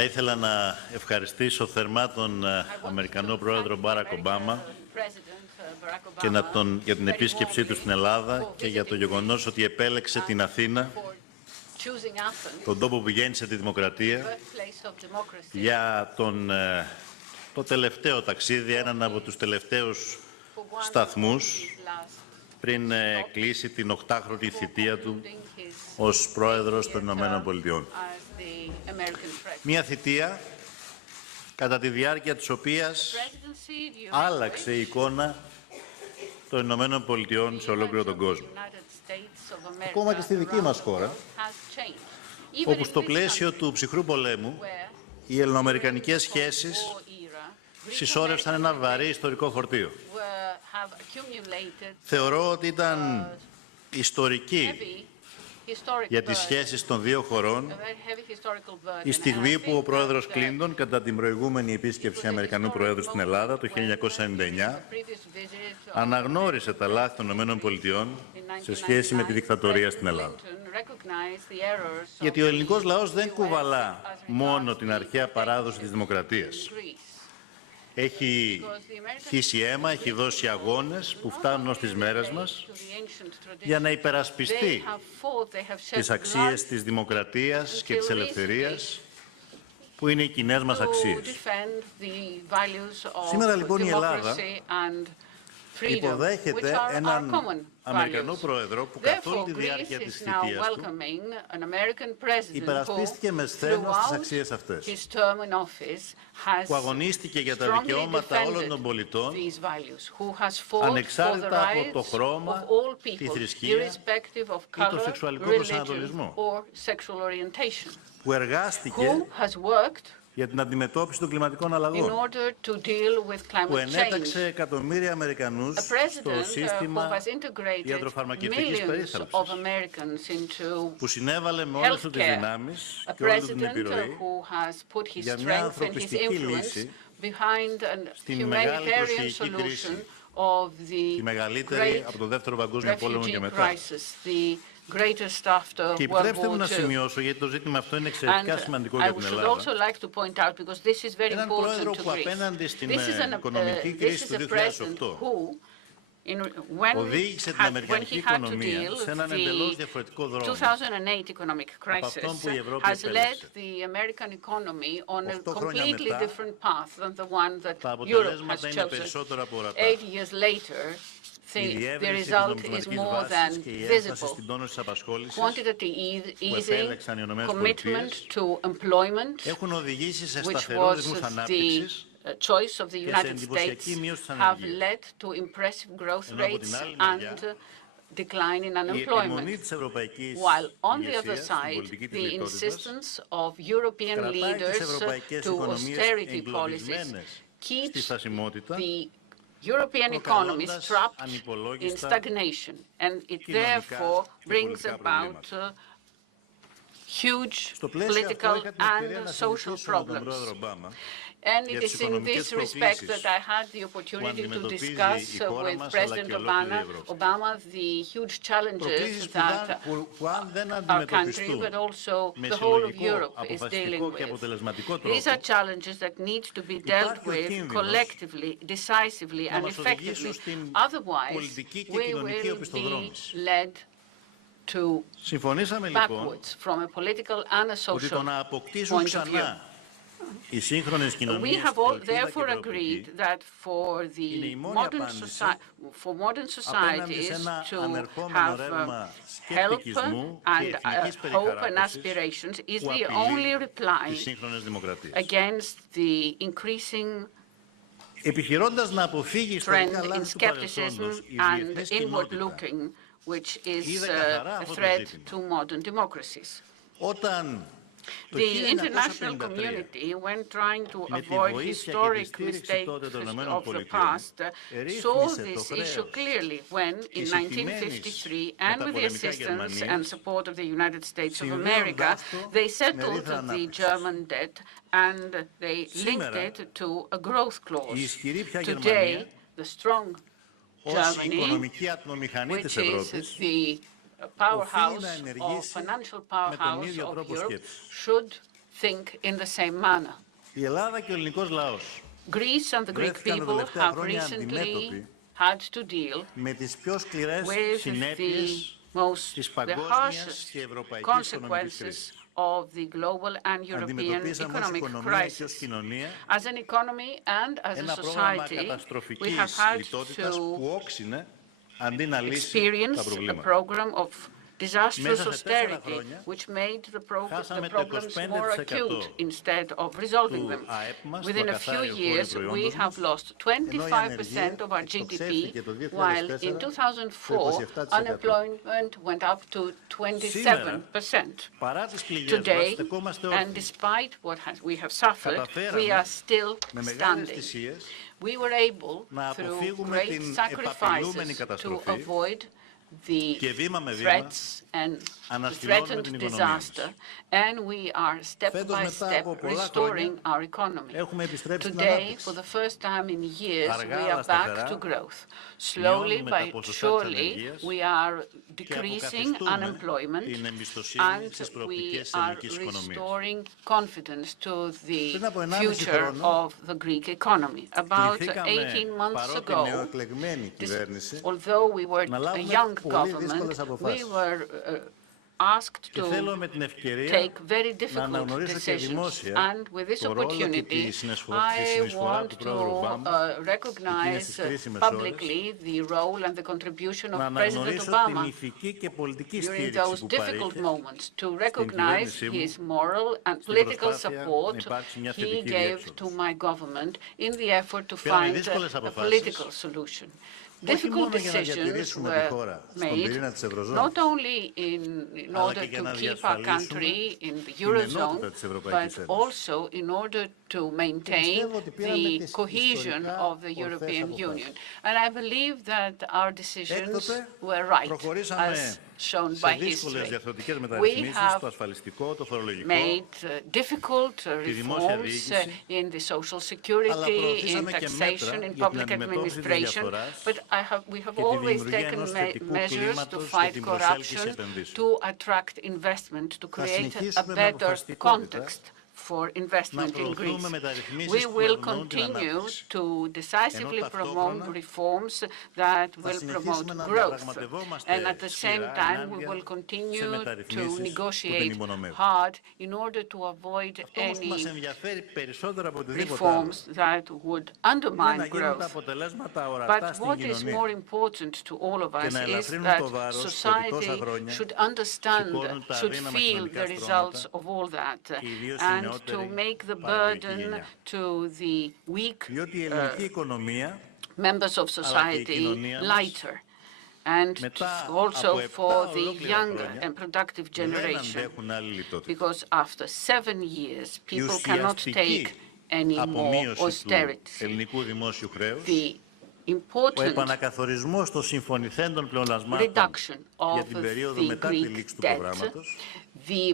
Θα ήθελα να ευχαριστήσω θερμά τον Αμερικανό Πρόεδρο Μπάρακ Ομπάμα για την επίσκεψή του στην Ελλάδα και για το γεγονός ότι επέλεξε την Αθήνα, τον τόπο που γέννησε τη δημοκρατία, για το τελευταίο ταξίδι, έναν από τους τελευταίους σταθμούς πριν κλείσει την 8χρονη θητεία του ως Πρόεδρος των Ηνωμένων Πολιτειών. Μία θητεία κατά τη διάρκεια της οποίας άλλαξε η εικόνα των Ηνωμένων Πολιτειών σε ολόκληρο τον κόσμο. Ακόμα και στη δική μας χώρα, όπου στο πλαίσιο του ψυχρού πολέμου οι ελληνοαμερικανικές σχέσεις συσσόρευσαν ένα βαρύ ιστορικό φορτίο. Θεωρώ ότι ήταν ιστορική για τις σχέσεις των δύο χωρών η στιγμή που ο πρόεδρος Κλίντον, κατά την προηγούμενη επίσκεψη Αμερικανού Προέδρου στην Ελλάδα το 1999, αναγνώρισε τα λάθη των ΗΠΑ σε σχέση με τη δικτατορία στην Ελλάδα. Γιατί ο ελληνικός λαός δεν κουβαλά μόνο την αρχαία παράδοση της δημοκρατίας. Έχει χύσει αίμα, έχει δώσει αγώνες που φτάνουν ως τις μέρες μας για να υπερασπιστεί τις αξίες της δημοκρατίας και της ελευθερίας που είναι οι κοινές μας αξίες. Σήμερα λοιπόν η Ελλάδα υποδέχεται έναν Αμερικανό Πρόεδρο που καθ' όλη τη διάρκεια της θητείας του υπερασπίστηκε με σθένος τις αξίες αυτές, που αγωνίστηκε για τα δικαιώματα όλων των πολιτών, ανεξάρτητα από το χρώμα, τη θρησκεία ή το σεξουαλικό προσανατολισμό, που εργάστηκε για την αντιμετώπιση των κλιματικών αλλαγών, που ενέταξε εκατομμύρια Αμερικανούς στο σύστημα ιατροφαρμακευτικής περίθαλψης, που συνέβαλε με όλες τις δυνάμεις και όλη την επιρροή για μια ανθρωπιστική λύση στην μεγάλη προσφυγική κρίση, τη μεγαλύτερη από τον Δεύτερο Παγκόσμιο Πόλεμο και μετά. Και επιτρέψτε μου να σημειώσω, γιατί το ζήτημα αυτό είναι εξαιρετικά σημαντικό για την Ελλάδα, έναν πρόεδρο που απέναντι στην οικονομική κρίση του 2008 οδήγησε την αμερικανική οικονομία σε έναν εντελώς διαφορετικό δρόμο από αυτόν που η Ευρώπη επέλεξε. 8 χρόνια μετά, τα αποτελέσματα είναι περισσότερο από ορατά. Η διεύρυνση της νομισματικής βάσης και η έμφαση στην τόνωση της απασχόλησης που επέλεξαν οι ΗΠΑ έχουν οδηγήσει σε σταθερούς ρυθμούς ανάπτυξης και σε εντυπωσιακή μείωση της ανεργίας. Ενώ από την άλλη μεριά, η επιμονή της ευρωπαϊκής ηγεσίας στην πολιτική της λιτότητας κρατάει τις ευρωπαϊκές οικονομίες εγκλωβισμένες στη στασιμότητα, European economy is trapped in stagnation, and it therefore brings about huge political and social problems. And it is in this respect that I had the opportunity to discuss with President Obama the huge challenges that our country, but also the whole of Europe, is dealing with. These are challenges that need to be dealt with collectively, decisively, and effectively. Otherwise, we will be led to backwards from a political and a social point of view. We have all therefore agreed that for modern societies to have help and hope and aspirations is the only reply against the increasing trend in skepticism and inward looking, which is a threat to modern democracies. The international community, when trying to avoid historic mistakes of the past, saw this issue clearly when, in 1953, and with the assistance and support of the United States of America, they settled the German debt and they linked it to a growth clause. Today, the strong Germany, which is the powerhouse or financial powerhouse of Europe, should think in the same manner. Η Ελλάδα και ο ελληνικός λαός Greece and the Greek people have recently had to deal με τις πιο σκληρές συνέπειες the harshest consequences of the global and European economic crisis. As an economy and as a society, we have had to experience a program of disastrous austerity, which made the problems more acute instead of resolving them. Within a few years, we have lost 25% of our GDP, while in 2004, unemployment went up to 27%. Today, and despite what we have suffered, we are still standing. We were able, through great sacrifices, to avoid the threats and the threatened disaster, and we are step by step restoring our economy. Today, for the first time in years, we are back to growth. Slowly but surely, we are decreasing unemployment, and we are restoring confidence to the future of the Greek economy. About 18 months ago, although we were a young government, we were asked to take very difficult decisions. And with this opportunity, I want to recognize publicly the role and the contribution of President Obama during those difficult moments, to recognize his moral and political support he gave to my government in the effort to find a political solution. Difficult decisions were made not only in order to keep our country in the Eurozone, but also in order to maintain the cohesion of the European Union. And I believe that our decisions were right, as shown by history. We have made difficult reforms in the social security, in taxation, in public administration, but we have always taken measures to fight corruption, to attract investment, to create a better context for investment in Greece. We will continue to decisively promote reforms that will promote growth. And at the same time, we will continue to negotiate hard in order to avoid any reforms that would undermine growth. But what is more important to all of us is that society should understand, should feel the results of all that, and to make the burden to the weak members of society lighter, and also for the younger and productive generation, because after 7 years, people cannot take any more austerity. The important reduction of the Greek debt, the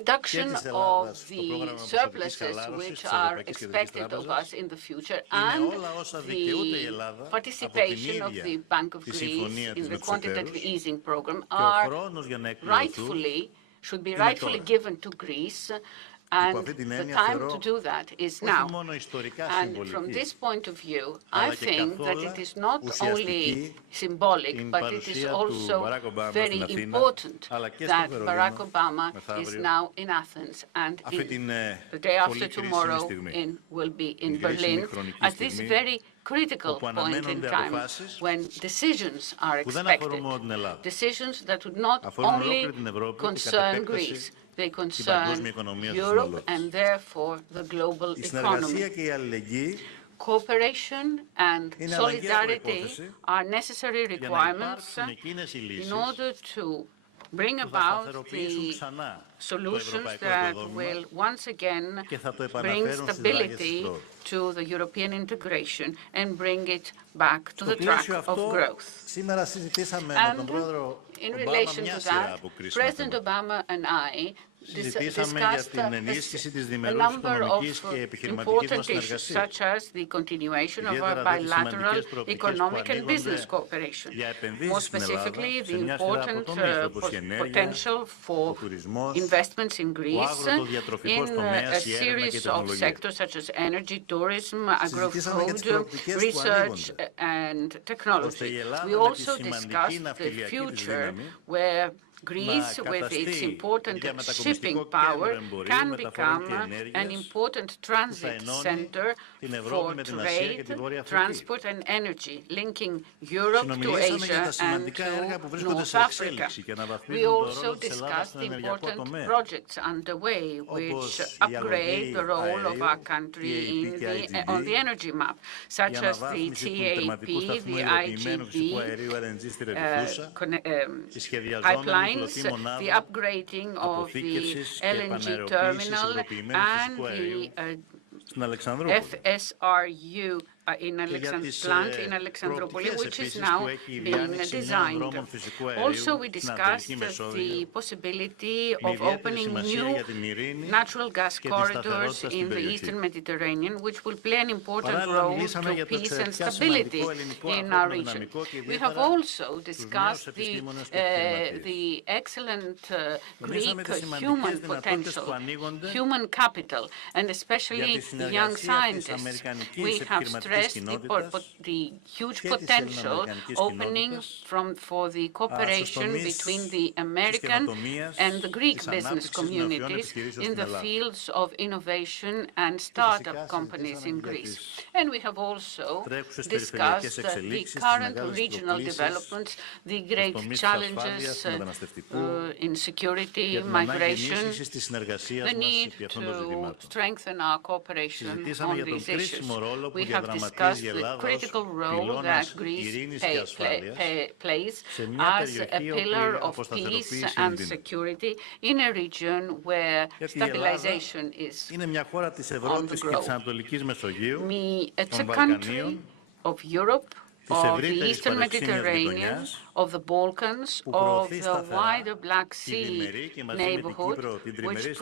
reduction of the surpluses which are expected of us in the future, and the participation of the Bank of Greece in the quantitative easing program should be rightfully given to Greece, and the time to do that is now. And from this point of view, I think that it is not only symbolic, but it is also very important that Barack Obama is now in Athens, and the day after tomorrow will be in Berlin, at this very critical point in time when decisions are expected, decisions that would not only concern Greece, they concern Europe and therefore the global economy. Cooperation and solidarity are necessary requirements in order to bring about the solutions that will once again bring stability to the European integration and bring it back to the track of growth. And in relation to that, President Obama and I discussed a number of important issues, such as the continuation of our bilateral economic and business cooperation. More specifically, the important potential for investments in Greece in a series of sectors such as energy, tourism, agro-food, research, and technology. We also discussed the future where Greece, with its important shipping power, can become an important transit center for trade, transport, and energy, linking Europe to Asia and to North Africa. We also discussed the important projects underway, which upgrade the role of our country on the energy map, such as the TAP, the IGD, pipelines, the upgrading of the LNG terminal, and the FSRU plant in Alexandroupolis, which is now being designed. Also, we discussed the possibility of opening new natural gas corridors in the Eastern Mediterranean, which will play an important role to peace and stability in our region. We have also discussed the excellent Greek human potential, human capital, and especially young scientists. We have stressed the huge potential opening for the cooperation between the American and the Greek business communities in the fields of innovation and startup companies in Greece. And we have also discussed the current regional developments, the great challenges in security, migration, the need to strengthen our cooperation on these issues. We have discussed the critical role that Greece plays as a pillar of peace and security in a region where stabilization is on the grow. It's a country of Europe, of the Eastern Mediterranean, of the Balkans, of the wider Black Sea neighborhood, which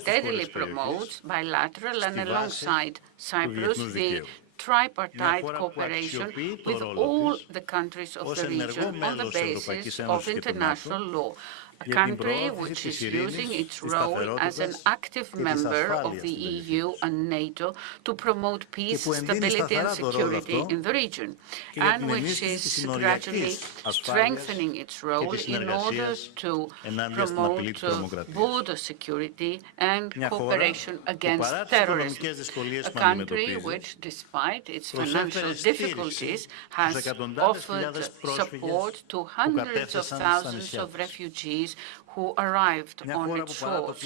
steadily promotes bilateral and alongside Cyprus the tripartite cooperation with all the countries of the region on the basis of international law. A country which is using its role as an active member of the EU and NATO to promote peace, stability, and security in the region, and which is gradually strengthening its role in order to promote border security and cooperation against terrorism. A country which, despite its financial difficulties, has offered support to hundreds of thousands of refugees who arrived on its shores.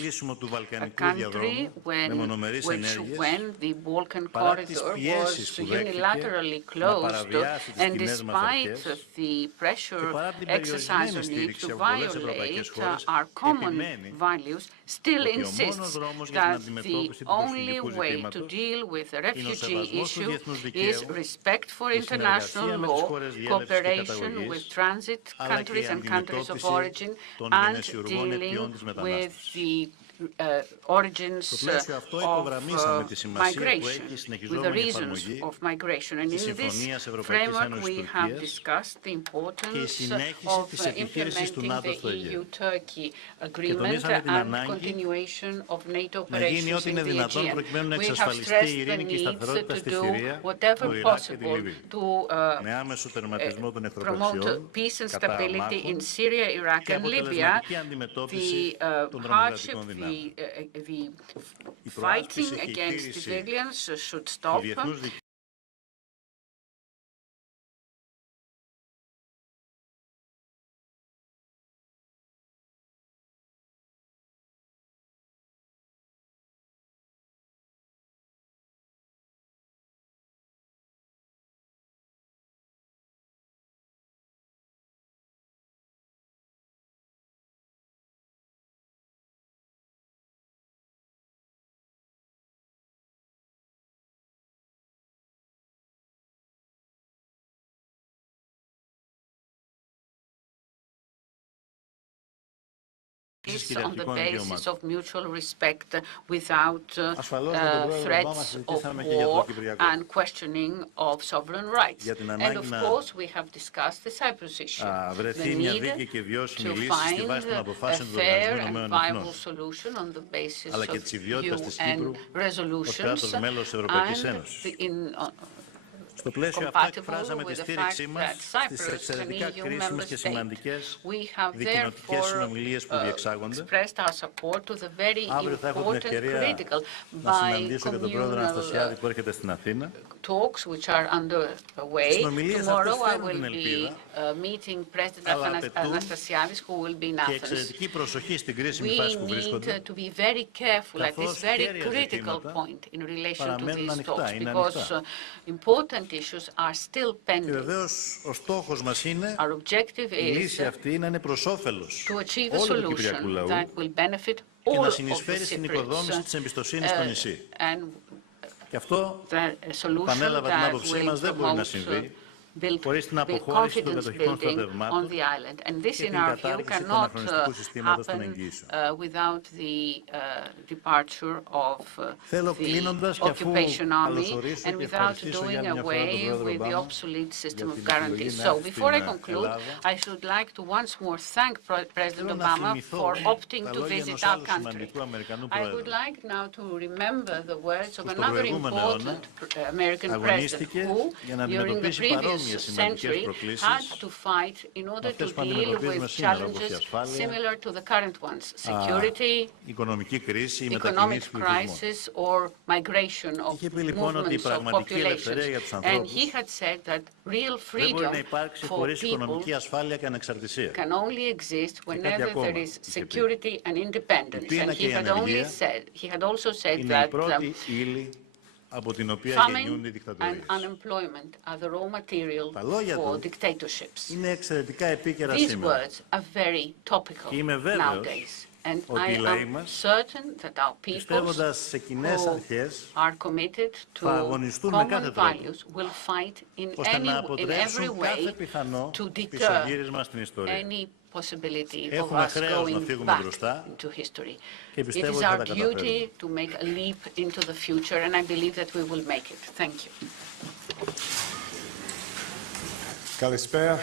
A country which, when the Balkan corridor was unilaterally closed, and despite the pressure exercised on it to violate our common values, still insists that the only way to deal with the refugee issue is respect for international law, cooperation with transit countries and countries of origin, and dealing with the origins of migration, with the reasons of migration. And in this framework, we have discussed the importance of implementing the EU-Turkey agreement and continuation of NATO operations in the Aegean. We have stressed the need to do whatever possible to promote peace and stability in Syria, Iraq, and Libya. The hardship, the fighting against civilians should stop. is on the basis of mutual respect without threats of war and questioning of sovereign rights. And of course, we have discussed the Cyprus issue, the need to find a fair and viable solution on the basis of UN resolutions and Στο πλαίσιο αυτό εκφράζαμε τη στήριξή μας στις εξαιρετικά κρίσιμες και σημαντικές διοικητικές συνομιλίες που διεξάγονται. Αύριο θα έχω την ευκαιρία να συναντήσω και τον πρόεδρο Αναστασιάδη που έρχεται στην Αθήνα. Talks which are underway. Tomorrow I will be meeting President Anastasiadis, who will be in Athens. We need to be very careful at this very critical point in relation to these talks, because important issues are still pending. Our objective is to achieve a solution that will benefit all of the Cypriots. Και αυτό, επανέλαβα την άποψή μας, δεν μπορεί να συμβεί χωρίς την αποχώρηση των κατοχικών στρατευμάτων και την κατάργηση του αναχρονιστικού συστήματος των εγγύσεων. Θέλω κλείνοντας και αφού καλωσορίσω και ευχαριστήσω για μια φορά τον πρόεδρο Ομπάμα για την εισαγωγή στην Before I conclude, I should like to once more thank President Obama for opting to visit our country. I would like now to remember the words of another important American president who, during the previous century, had to fight in order to deal with challenges similar to the current ones: security, economic crisis, or migration of movements of populations. And he had said that real freedom for people can only exist whenever there is security and independence. And he had also said that famine and unemployment are the raw material for dictatorships. These words are very topical nowadays. And I am certain that our peoples who are committed to common values will fight in every way to deter any possibility of us going back into history. It is our duty to make a leap into the future, and I believe that we will make it. Thank you. Kalispera.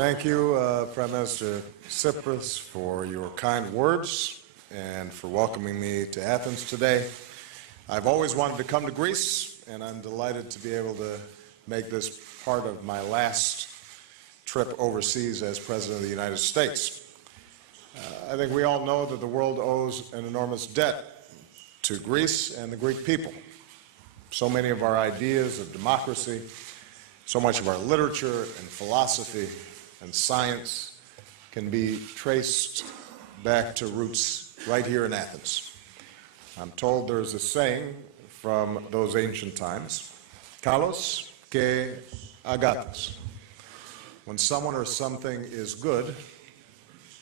Thank you, Prime Minister Tsipras, for your kind words and for welcoming me to Athens today. I've always wanted to come to Greece, and I'm delighted to be able to make this part of my last trip overseas as President of the United States. I think we all know that the world owes an enormous debt to Greece and the Greek people. So many of our ideas of democracy, so much of our literature and philosophy and science can be traced back to roots right here in Athens. I'm told there's a saying from those ancient times, kalos ke agathos. When someone or something is good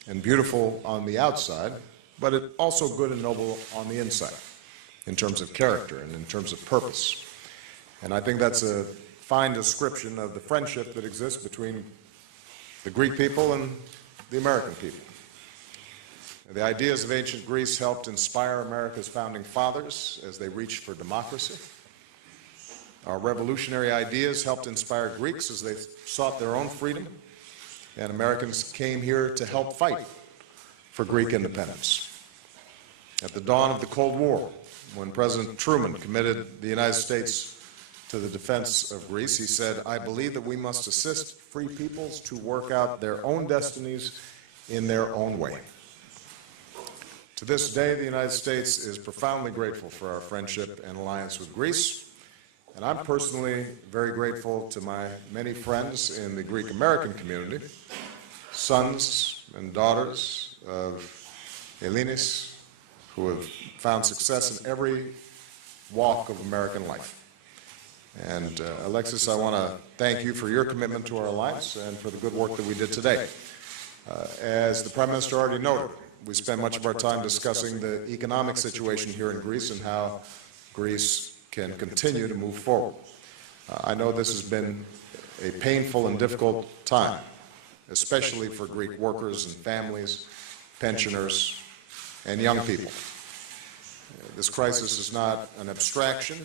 and beautiful on the outside, but it's also good and noble on the inside, in terms of character and in terms of purpose. And I think that's a fine description of the friendship that exists between the Greek people and the American people. The ideas of ancient Greece helped inspire America's founding fathers as they reached for democracy. Our revolutionary ideas helped inspire Greeks as they sought their own freedom, and Americans came here to help fight for Greek independence. At the dawn of the Cold War, when President Truman committed the United States to the defense of Greece, he said, "I believe that we must assist free peoples to work out their own destinies in their own way." To this day, the United States is profoundly grateful for our friendship and alliance with Greece. And I'm personally very grateful to my many friends in the Greek American community, sons and daughters of Hellenes, who have found success in every walk of American life. And Alexis, I want to thank you for your commitment to our alliance and for the good work that we did today. As the Prime Minister already noted, we spent much of our time discussing the economic situation here in Greece and how Greece can continue to move forward. I know this has been a painful and difficult time, especially for Greek workers and families, pensioners, and young people. This crisis is not an abstraction,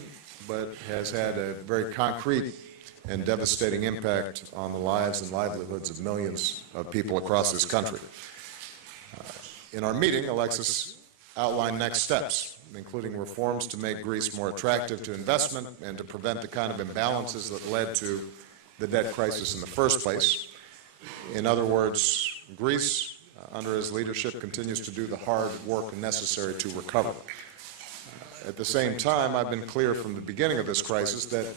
but has had a very concrete and devastating impact on the lives and livelihoods of millions of people across this country. In our meeting, Alexis outlined next steps, including reforms to make Greece more attractive to investment and to prevent the kind of imbalances that led to the debt crisis in the first place. In other words, Greece, under his leadership, continues to do the hard work necessary to recover. At the same time, I've been clear from the beginning of this crisis that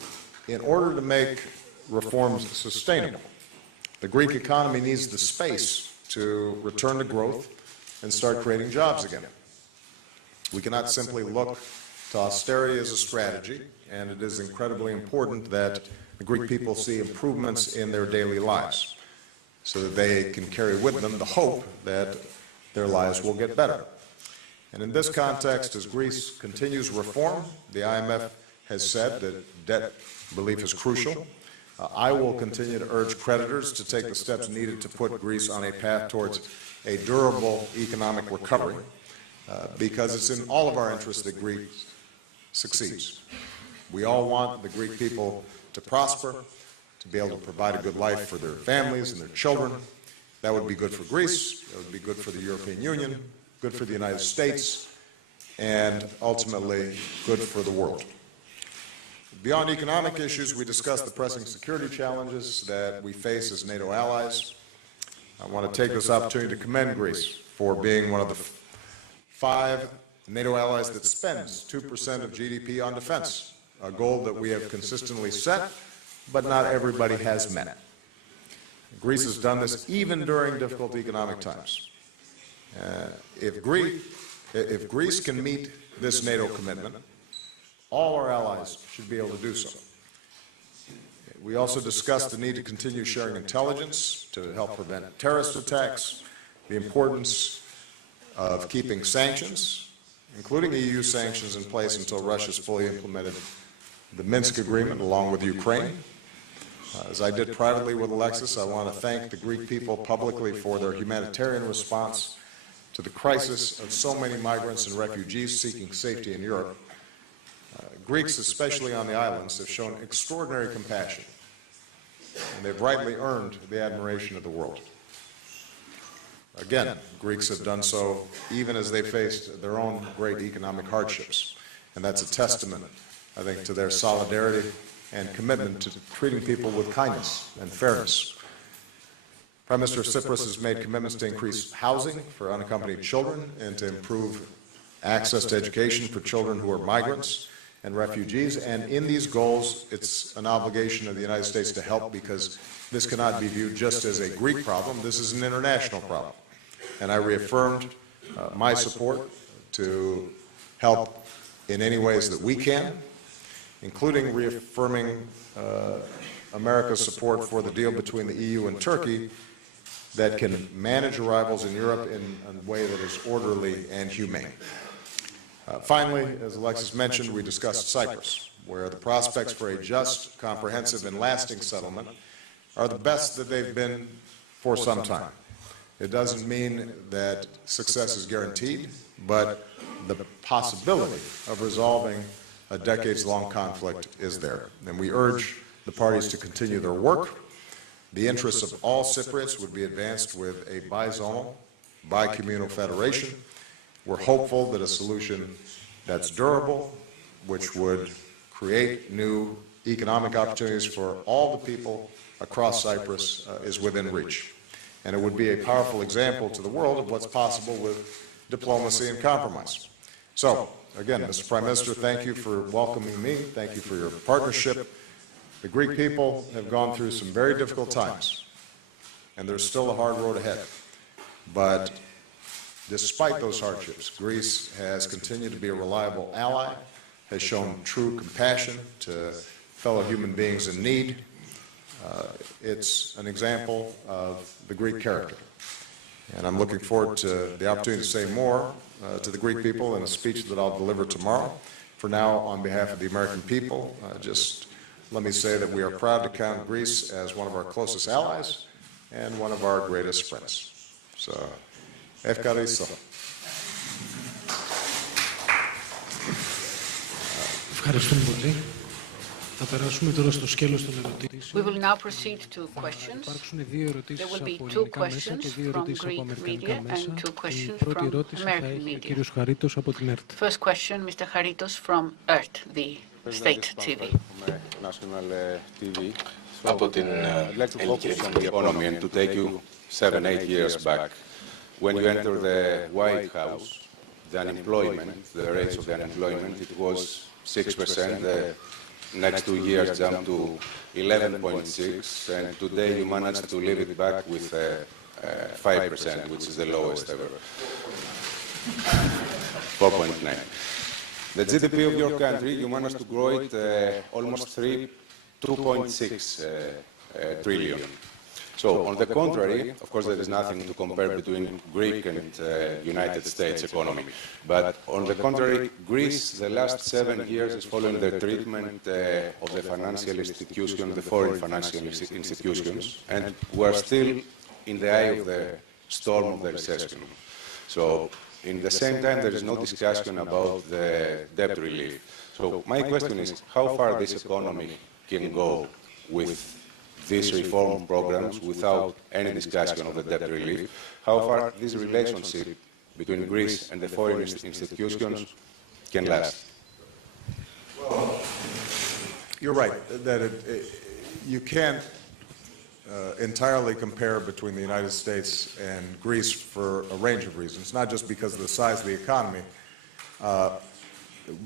in order to make reforms sustainable, the Greek economy needs the space to return to growth and start creating jobs again. We cannot simply look to austerity as a strategy, and it is incredibly important that the Greek people see improvements in their daily lives so that they can carry with them the hope that their lives will get better. And in this context, as Greece continues reform, the IMF has said that debt relief is crucial. I will continue to urge creditors to take the steps needed to put Greece on a path towards a durable economic recovery, because it's in all of our interests that Greece succeeds. We all want the Greek people to prosper, to be able to provide a good life for their families and their children. That would be good for Greece, that would be good for the European Union, good for the United States, and ultimately good for the world. Beyond economic issues, we discussed the pressing security challenges that we face as NATO allies. I want to take this opportunity to commend Greece for being one of the 5 NATO allies that spends 2% of GDP on defense, a goal that we have consistently set, but not everybody has met. Greece has done this even during difficult economic times. If Greece can meet this NATO commitment, all our allies should be able to do so. We also discussed the need to continue sharing intelligence to help prevent terrorist attacks, the importance of keeping sanctions, including EU sanctions, in place until Russia's fully implemented the Minsk Agreement along with Ukraine. As I did privately with Alexis, I want to thank the Greek people publicly for their humanitarian response to the crisis of so many migrants and refugees seeking safety in Europe. Greeks, especially on the islands, have shown extraordinary compassion, and they've rightly earned the admiration of the world. Again, Greeks have done so even as they faced their own great economic hardships, and that's a testament, I think, to their solidarity and commitment to treating people with kindness and fairness. Prime Minister Tsipras has made commitments to increase housing for unaccompanied children and to improve access to education for children who are migrants and refugees. And in these goals, it's an obligation of the United States to help, because this cannot be viewed just as a Greek problem. This is an international problem. And I reaffirmed my support to help in any ways that we can, including reaffirming America's support for the deal between the EU and Turkey that can manage arrivals in Europe in a way that is orderly and humane. Finally, as Alexis mentioned, we discussed Cyprus, where the prospects for a just, comprehensive, and lasting settlement are the best that they've been for some time. It doesn't mean that success is guaranteed, but the possibility of resolving a decades-long conflict is there. And we urge the parties to continue their work. The interests of all Cypriots would be advanced with a bizonal, bi-communal federation. We're hopeful that a solution that's durable, which would create new economic opportunities for all the people across Cyprus, is within reach. And it would be a powerful example to the world of what's possible with diplomacy and compromise. So, again, Mr. Prime Minister, thank you for welcoming me. Thank you for your partnership. The Greek people have gone through some very difficult times, and there's still a hard road ahead. But despite those hardships, Greece has continued to be a reliable ally, has shown true compassion to fellow human beings in need. It's an example of the Greek character. And I'm looking forward to the opportunity to say more to the Greek people in a speech that I'll deliver tomorrow. For now, on behalf of the American people, just let me say that we are proud to count Greece as one of our closest allies, and one of our greatest friends. So, ευχαριστώ. Ευχαριστούμε πολύ. Θα περάσουμε τώρα στο σκέλος των ερωτήσεων. We will now proceed to questions. Υπάρξουν δύο ερωτήσεις There will be από two ελληνικά μέσα questions και δύο from ερωτήσεις από Greek αμερικανικά media μέσα. and two Η questions πρώτη from ερώτηση θα American έχει ο media. κύριος Χαρίτος από την ΕΡΤ. First question, Mr. Haritos from ERT, the state TV. National TV. Από την ελληνική Economy and to take you 7-8 years back. When you enter the White House, the unemployment, the rates of the unemployment, it was 6%. The next 2 years jumped to 11.6%, and today you managed to leave it back with 5%, which is the lowest ever. 4.9%. The GDP of your country, you managed to grow it almost 2.6 trillion. So, on the contrary, of course, there is nothing to compare between Greek and United States economy. But on the contrary, Greece, the last 7 years, is following the treatment of the financial institutions, the foreign financial institutions, and we're still in the eye of the storm of the recession. So, in the same time, there is no discussion about the debt relief. So, my question is, how far this economy can go with these reform programs without any discussion of the debt relief, how far this relationship between Greece and the foreign institutions can last? Well, you're right, that you can't entirely compare between the United States and Greece for a range of reasons, not just because of the size of the economy.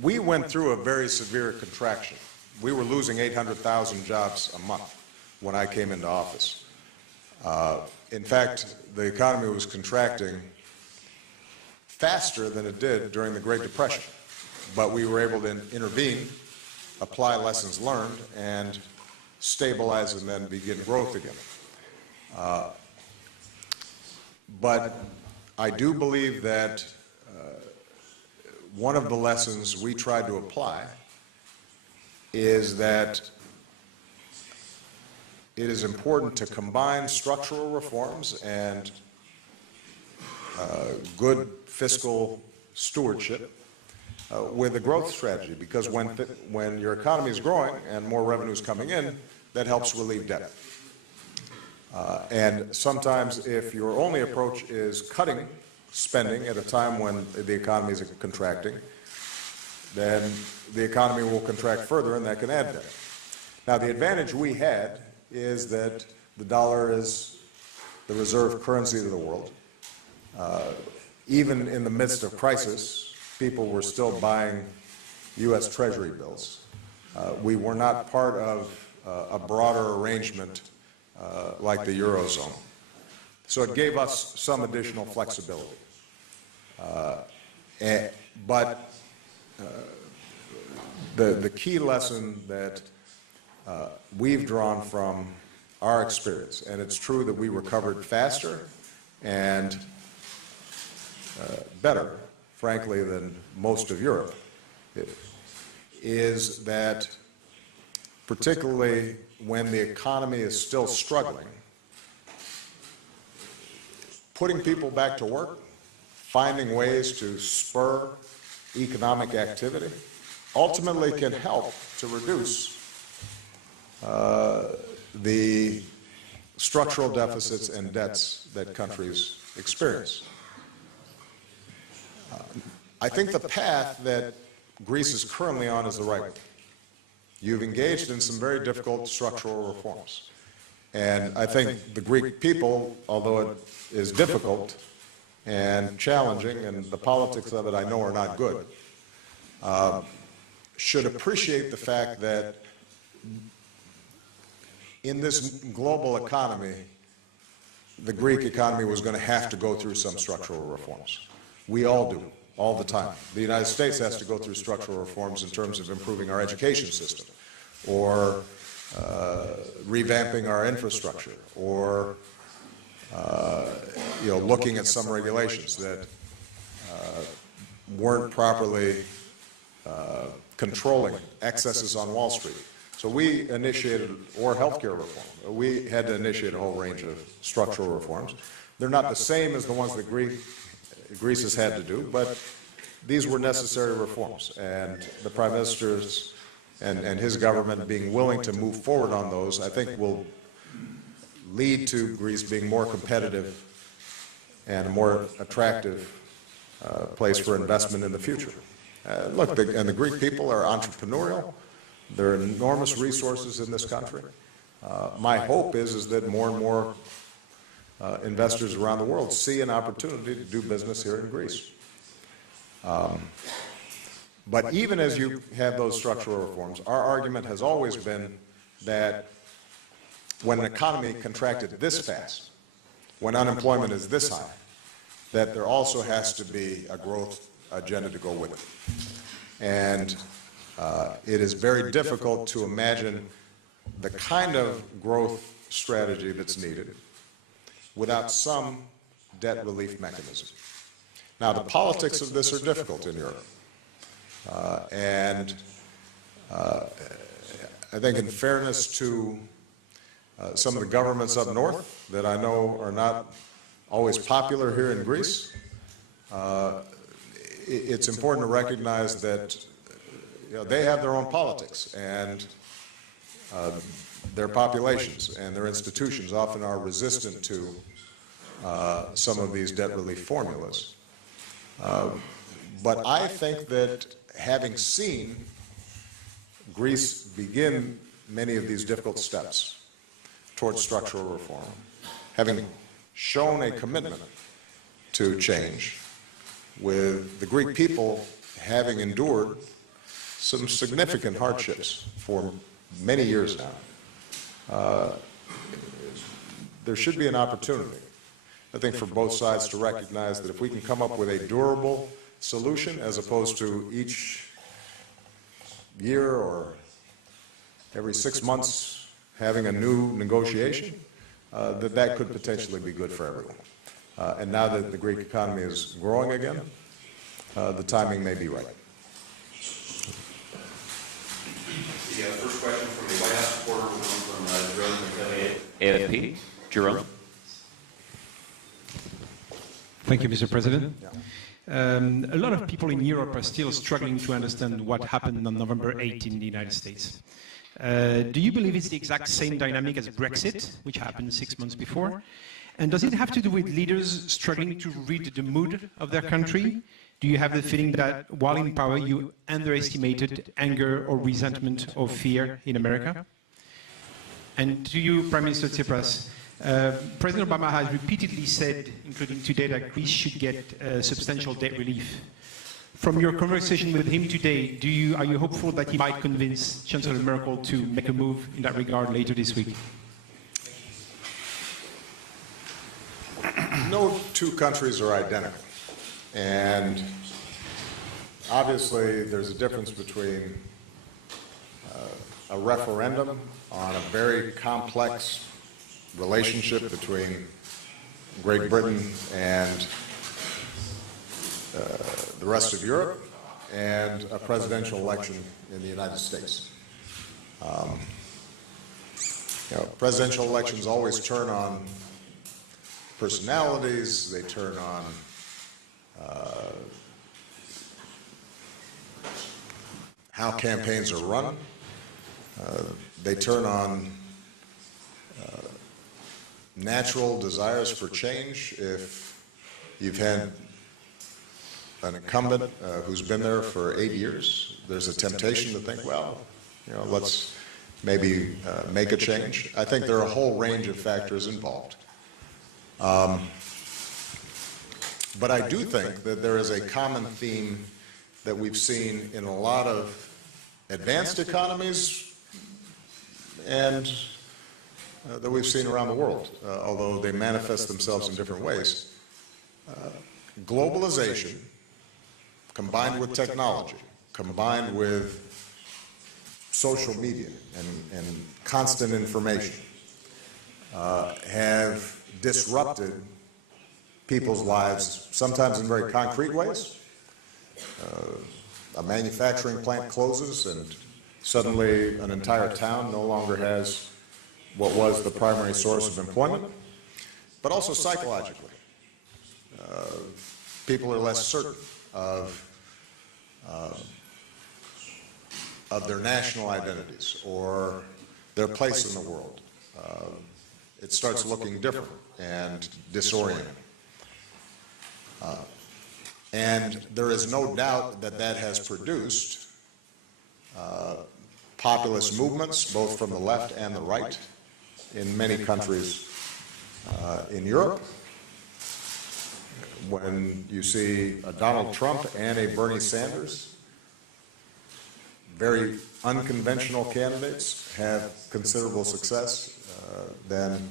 We went through a very severe contraction. We were losing 800,000 jobs a month when I came into office. In fact, the economy was contracting faster than it did during the Great Depression. But we were able to intervene, apply lessons learned, and stabilize and then begin growth again. But I do believe that one of the lessons we tried to apply is that it is important to combine structural reforms and good fiscal stewardship with a growth strategy, because when your economy is growing and more revenue is coming in, that helps relieve debt. And sometimes if your only approach is cutting spending at a time when the economy is contracting, then the economy will contract further and that can add debt. Now, the advantage we had is that the dollar is the reserve currency of the world. Even in the midst of crisis, people were still buying U.S. Treasury bills. We were not part of a broader arrangement like the Eurozone. So it gave us some additional flexibility. But the key lesson that we've drawn from our experience, and it's true that we recovered faster and better, frankly, than most of Europe, is that particularly when the economy is still struggling, putting people back to work, finding ways to spur economic activity, ultimately can help to reduce the structural deficits and debts that countries experience. I think the path that Greece is currently on is the right one. You've engaged in some very difficult structural reforms. And I think the Greek people, although it is difficult and challenging, and the politics of it I know are not good, should appreciate the fact that in this global economy, the Greek economy was going to have to go through some structural reforms. We all do, all the time. The United States has to go through structural reforms in terms of improving our education system, or revamping our infrastructure, or looking at some regulations that weren't properly controlling excesses on Wall Street. So we initiated, or healthcare reform. We had to initiate a whole range of structural reforms. They're not the same as the ones that Greece has had to do, but these were necessary reforms. And the Prime Minister's and his government being willing to move forward on those, I think will lead to Greece being more competitive and a more attractive place for investment in the future. Look, the Greek people are entrepreneurial. There are enormous resources in this country. My hope is that more and more investors around the world see an opportunity to do business here in Greece. But even as you have those structural reforms, our argument has always been that when an economy contracted this fast, when unemployment is this high, that there also has to be a growth agenda to go with it. And it is very difficult to imagine the kind of growth strategy that's needed without some debt relief mechanism. Now, the politics of this are difficult in Europe. I think in fairness to some of the governments up north that I know are not always popular here in Greece, it's important to recognize that they have their own politics, and their populations and their institutions often are resistant to some of these debt relief formulas. But I think that having seen Greece begin many of these difficult steps towards structural reform, having shown a commitment to change, with the Greek people having endured some significant hardships for many years now, there should be an opportunity, I think, for both sides to recognize that if we can come up with a durable solution as opposed to each year or every 6 months having a new negotiation, that could potentially be good for everyone. And now that the Greek economy is growing again, the timing may be right. The first question from the White House reporter will come from Jerome AFP. Jerome. Thank you, Mr. President. A lot of people in Europe are still struggling to understand what happened on November 8 in the United States. Do you believe it's the exact same dynamic as Brexit, which happened 6 months before? And does it have to do with leaders struggling to read the mood of their country? Do you have the feeling that while in power, you underestimated anger or resentment or fear in America? And to you, Prime Minister Tsipras, President Obama has repeatedly said, including today, that Greece should get substantial debt relief. From your conversation with him today, are you hopeful that he might convince Chancellor Merkel to make a move in that regard later this week? No two countries are identical. And obviously, there's a difference between a referendum on a very complex relationship between Great Britain and the rest of Europe and a presidential election in the United States. Presidential elections always turn on personalities, they turn on how campaigns are run, they turn on natural desires for change. If you've had an incumbent who's been there for 8 years, there's a temptation to think, well, let's maybe make a change. I think there are a whole range of factors involved. But I do think that there is a common theme that we've seen in a lot of advanced economies and that we've seen around the world, although they manifest themselves in different ways. Globalization, combined with technology, combined with social media and constant information, have disrupted people's lives, sometimes in very concrete ways. A manufacturing plant closes and Suddenly, an entire town no longer has what was the primary source of employment, but also psychologically. People are less certain of their national identities or their place in the world. It starts looking different and disorienting. And there is no doubt that that has produced populist movements, both from the left and the right, in many countries in Europe. When you see a Donald Trump and a Bernie Sanders, very unconventional candidates, have considerable success, then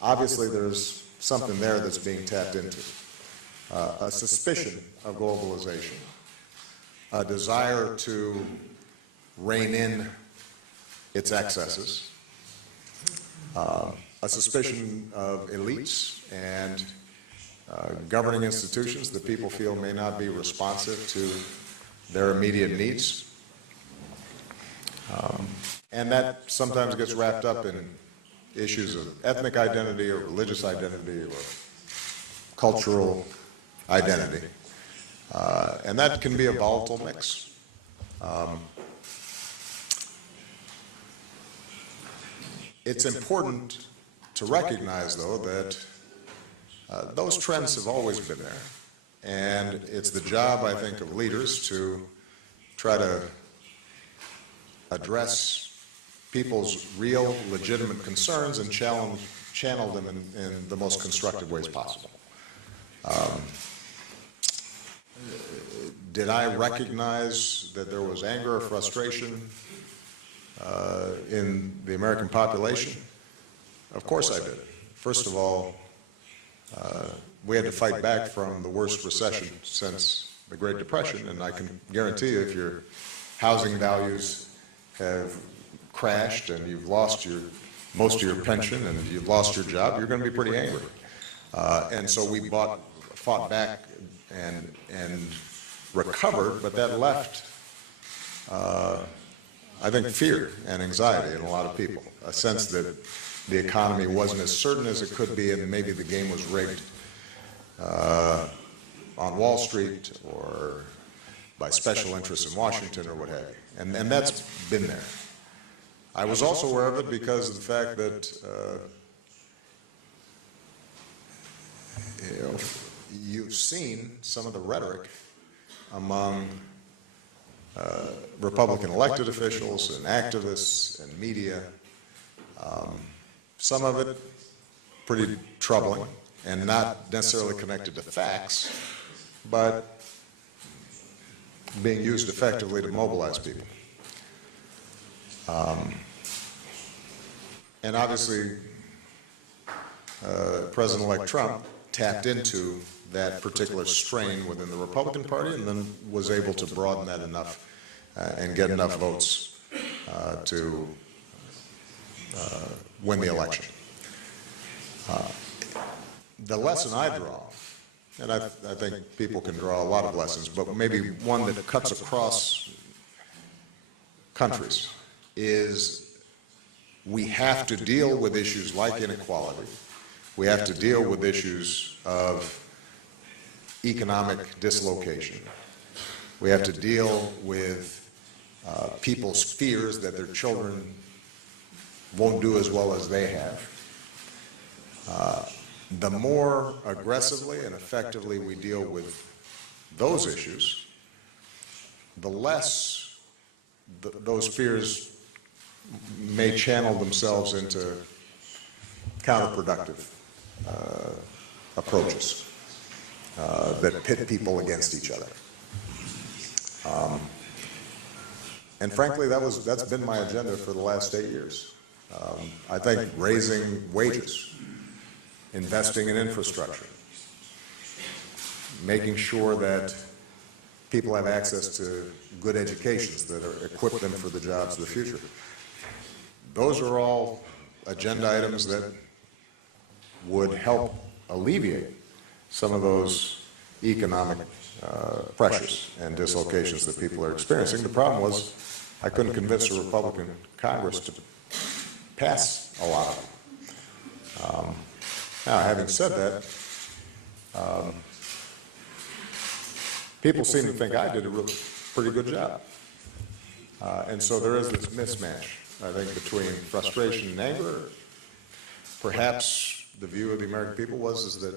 obviously there's something there that's being tapped into. A suspicion of globalization, a desire to rein in its excesses, a suspicion of elites and governing institutions that people feel may not be responsive to their immediate needs. And that sometimes gets wrapped up in issues of ethnic identity or religious identity or cultural identity. And that can be a volatile mix. It's important to recognize, though, that those trends have always been there. And it's the job, I think, of leaders to try to address people's real, legitimate concerns and channel them in the most constructive ways possible. Did I recognize that there was anger or frustration in the American population? Of course I did. First of all, we had to fight back from the worst recession since the Great Depression, and I can guarantee you if your housing values have crashed and you've lost most of your pension and you've lost your job, you're going to be pretty angry. And so we fought back and recovered, but that left, I think, fear and anxiety in a lot of people, a sense that the economy wasn't as certain as it could be and maybe the game was rigged on Wall Street or by special interests in Washington or what have you. And that's been there. I was also aware of it because of the fact that you've seen some of the rhetoric among Republican elected officials and activists and media. Some of it pretty troubling and not necessarily connected to facts, but being used effectively to mobilize people. And obviously, President-elect Trump tapped into that particular strain within the Republican Party and then was able to broaden that enough and get enough votes to win the election. The lesson I draw, and I think people can draw a lot of lessons, but maybe one that cuts across countries, is we have to deal with issues like inequality. We have to deal with issues of economic dislocation. We have to deal with people's fears that their children won't do as well as they have. The more aggressively and effectively we deal with those issues, the less those fears may channel themselves into counterproductive approaches that pit people against each other. And frankly, that's been my agenda for the last 8 years. I think raising wages, investing in infrastructure, making sure that people have access to good educations that equip them for the jobs of the future. Those are all agenda items that would help alleviate some of those economic pressures and dislocations that people are experiencing. The problem was I couldn't convince a Republican Congress to pass a lot of them. Now, having said that, people seem to think I did a pretty good job. And so there is this mismatch, I think, between frustration and anger. Perhaps the view of the American people was that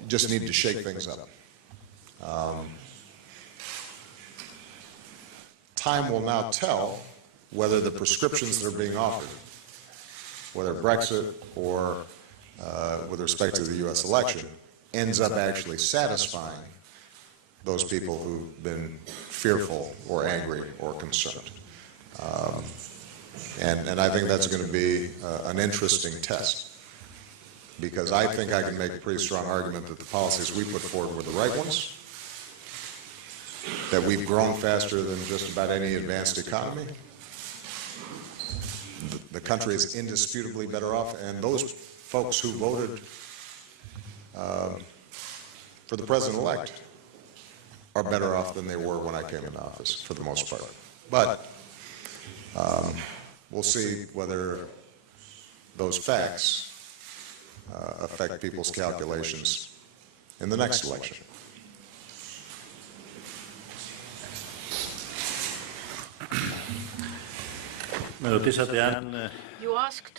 you just need to shake things up. Time will now tell whether the prescriptions that are being offered, whether Brexit or with respect to the U.S. election, ends up actually satisfying those people who've been fearful or angry or concerned. And I think that's going to be an interesting test, because I think I can make a pretty strong argument that the policies we put forward were the right ones, that we've grown faster than just about any advanced economy. The country is indisputably better off, and those folks who voted for the president-elect are better off than they were when I came into office, for the most part. But we'll see whether those facts affect people's calculations in the next election. Με ρωτήσατε αν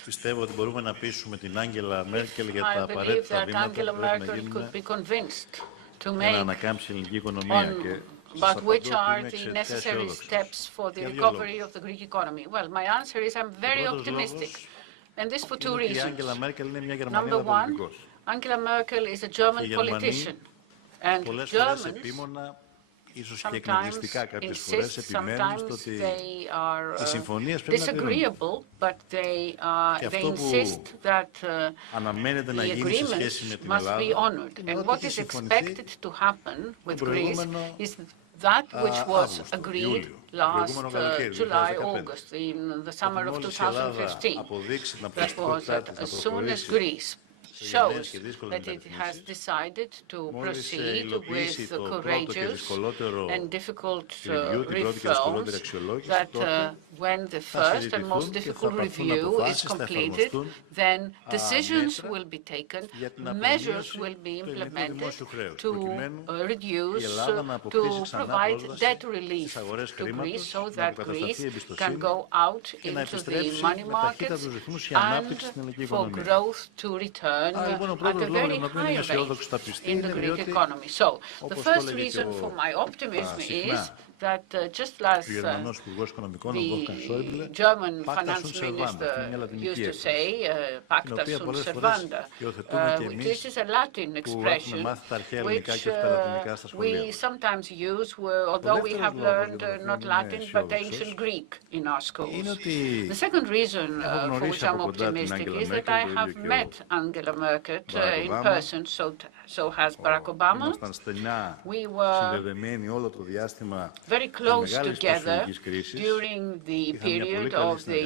πιστεύω ότι μπορούμε να πείσουμε την Άγγελα Μέρκελ για τα απαραίτητα βήματα που πρέπει να γίνουν για να ανακάμψει η ελληνική οικονομία. But which are the necessary steps for the recovery of the Greek economy? Well, my answer is I'm very optimistic, and this for two reasons. Number one, Angela Merkel is a German politician, and Germans sometimes insist, sometimes they are disagreeable, but they insist that the agreements must be honored. And what is expected to happen with Greece is that which was agreed last July, August, in the summer of 2015. That was that as soon as Greece shows that it has decided to proceed with courageous and difficult reforms, that when the first and most difficult review is completed, then decisions will be taken, measures will be implemented to reduce, to provide debt relief to Greece so that Greece can go out into the money markets and for growth to return at a very high rate in the Greek economy. So the first reason for my optimism is that just as the German finance minister used to say, pacta sunt servanda, this is a Latin expression which we sometimes use, although we have learned not Latin but ancient Greek in our schools. The second reason for which I'm optimistic is that I have met Angela Merkel in person, so has Barack Obama. We were very close together during the period of the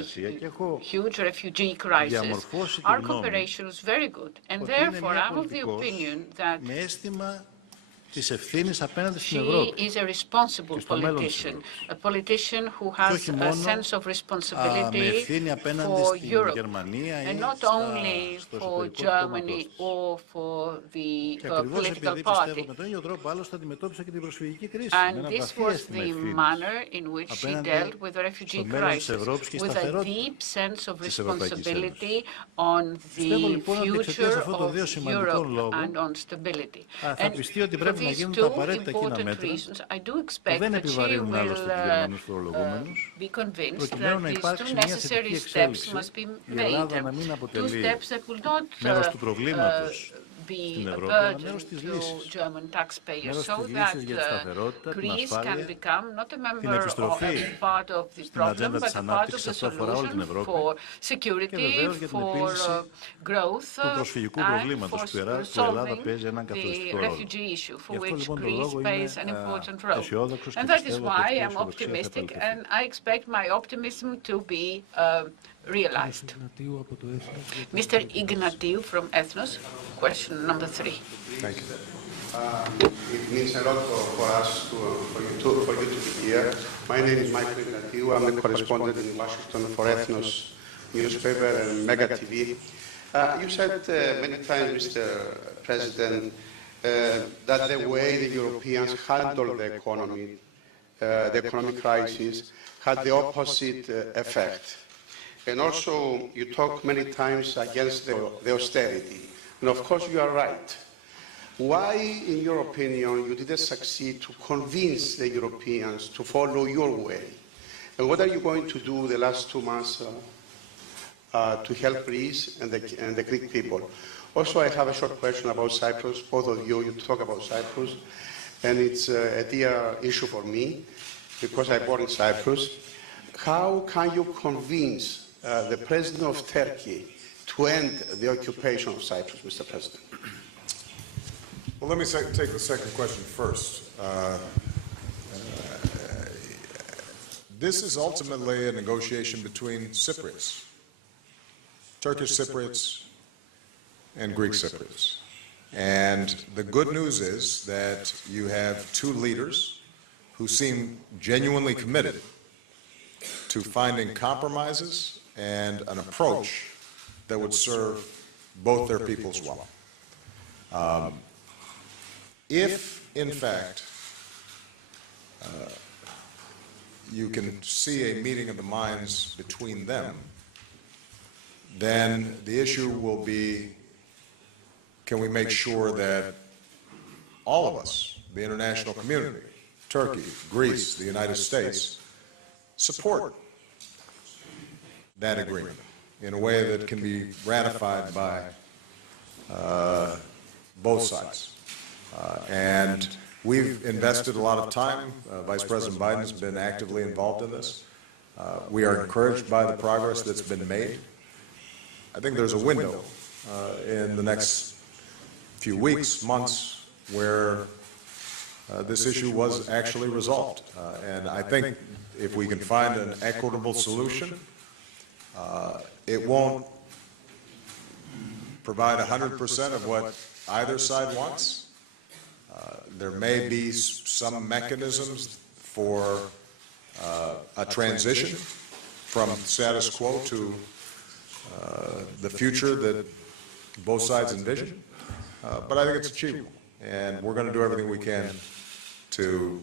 huge refugee crisis. Our cooperation was very good, and therefore I'm of the opinion that she is a responsible politician, a politician who has a sense of responsibility for Europe, and not only for Germany or for the political party. And this was the manner in which she dealt with the refugee crisis, with a deep sense of responsibility on the future of Europe and on stability. And for these two important reasons, I do expect that she will be convinced that these two necessary steps must be made, two steps that will not be a burden to German taxpayers, so that Greece can become not a member of a part of the problem, but a part of the solution for security, for growth, and for solving the refugee issue, for which Greece plays an important role. And that is why I'm optimistic, and I expect my optimism to be realized. Mr. Ignatiu from Ethnos, question number 3. Thank you. It means a lot for us, for you for you to be here. My name is Michael Ignatiou. I'm the correspondent in Washington for Ethnos newspaper and Mega TV. You said many times, Mr. President, that the way the Europeans handled the economic crisis had the opposite effect. And also, you talk many times against the austerity. And of course, you are right. Why, in your opinion, you didn't succeed to convince the Europeans to follow your way? And what are you going to do the last 2 months to help Greece and the Greek people? Also, I have a short question about Cyprus. Both of you talk about Cyprus, and it's a dear issue for me because I born in Cyprus. How can you convince the President of Turkey to end the occupation of Cyprus, Mr. President? Well, let me take the second question first. This is ultimately a negotiation between Cypriots, Turkish Cypriots and Greek Cypriots. And the good news is that you have two leaders who seem genuinely committed to finding compromises and an approach that would serve both their peoples well. If, in fact, you can see a meeting of the minds between them, then the issue will be, can we make sure that all of us, the international community, Turkey, Greece, the United States, support that agreement in a way that can be ratified by both sides. And we've invested a lot of time. Vice President Biden has been actively involved in this. We are encouraged by the progress that's been made. I think there's a window in the next few weeks, months, where this issue was actually resolved. And I think if we can find an equitable solution, it won't provide 100% of what either side wants. There may be some mechanisms for a transition from status quo to the future that both sides envision. But I think it's achievable, and we're going to do everything we can to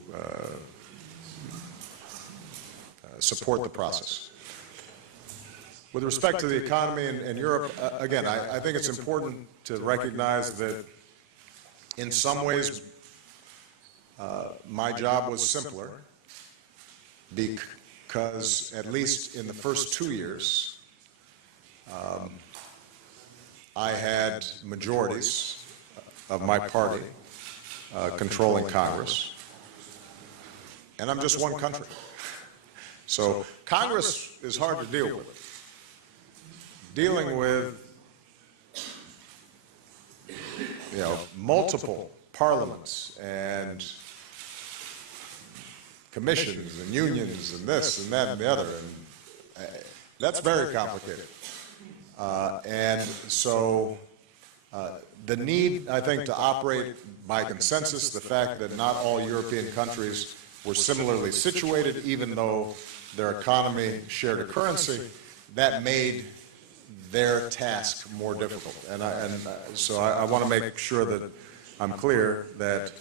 support the process. With respect to the economy in Europe, again, I think it's important to recognize that in some ways my job was simpler because, at least in the first 2 years, I had majorities of my party controlling Congress, and I'm just one country. So Congress is hard to deal with. Dealing with, multiple parliaments and commissions and unions and this and that and the other, and that's very complicated. And so the need, I think, to operate by consensus, the fact that not all European countries were similarly situated, even though their economy shared a currency, that made their task more difficult. And so I want to make sure that I'm clear that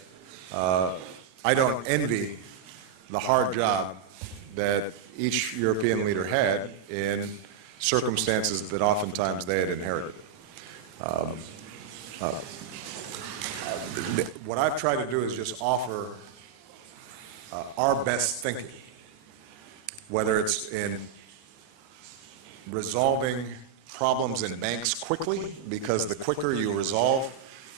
I don't envy the hard job that each European leader had in circumstances that oftentimes they had inherited. What I've tried to do is just offer our best thinking, whether it's in resolving problems in banks quickly, because the quicker you resolve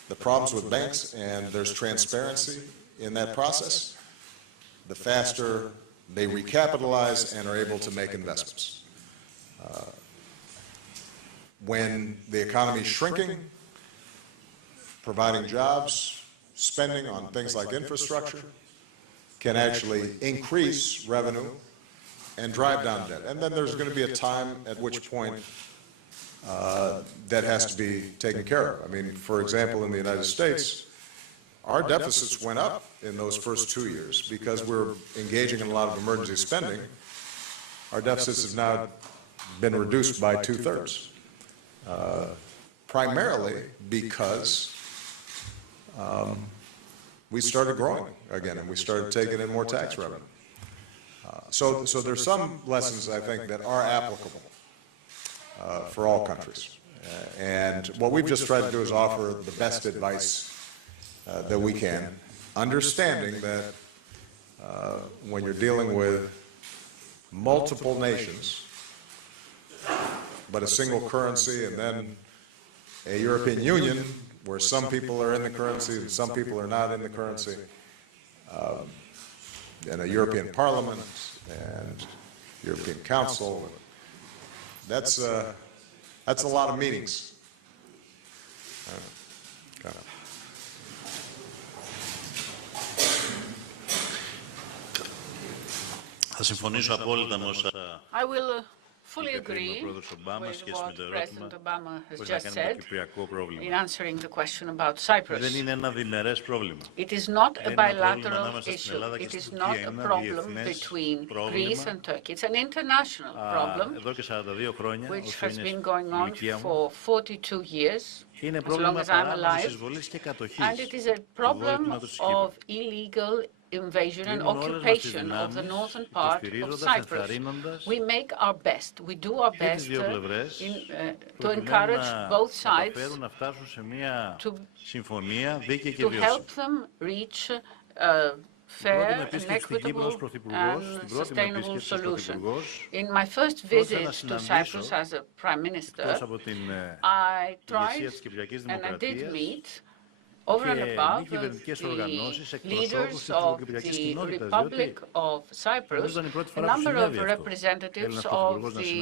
the problems with banks and there's transparency in that process, the faster they recapitalize and are able to make investments. When the economy is shrinking, providing jobs, spending on things like infrastructure can actually increase revenue and drive down debt. And then there's going to be a time at which point that has to be taken care of. I mean, for example, in the United States, our deficits went up in those first 2 years because we're engaging in a lot of emergency spending. Our deficits have now been reduced by 2/3, primarily because we started growing again and we started taking in more tax revenue. So there's some lessons, I think, that are applicable for all countries. And what we've just tried to do is offer the best advice that we can, understanding that when you're dealing with multiple nations, but a single currency, and then a European Union where some people are in the currency and some people are not in the currency, and a European Parliament and European Council, that's a lot of meetings. Θα συμφωνήσω απόλυτα με όσα I will fully agree with what President Obama has just said in answering the question about Cyprus. Δεν είναι ένα διμερές πρόβλημα. It is not a bilateral issue. It is not a problem between Greece and Turkey. It's an international problem Εδώ και 42 χρόνια, which όσο has είναι been going on ηλικία μου, for 42 years, είναι as long πρόβλημα as I'm παράνομης alive, εισβολής και and κατοχής it is a problem of illegal invasion and occupation of the northern part of Cyprus. We make our best. We do our best to encourage both sides to help them reach fair and equitable and sustainable solution. In my first visit to Cyprus as a Prime Minister, I tried and I did meet over and above the leaders of the Republic of Cyprus, a number of representatives of the